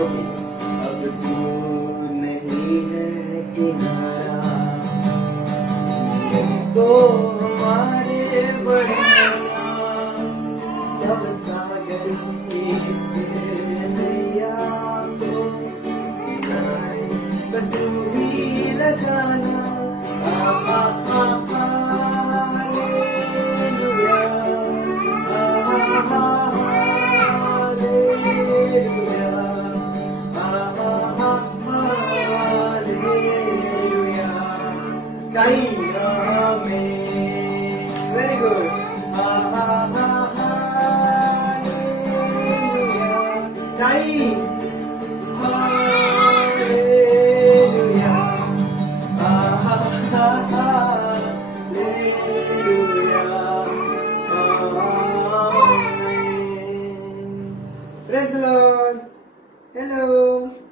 अब दूर नहीं है किनारा, तो हमारे बढ़ना जब सागर की नैया को किनारे पर तू भी लगाना। Hallelujah, hallelujah, hallelujah. कई में वेरी गुड। हालेलुया, कई hallelujah, hallelujah, amen. Praise the Lord. Hello.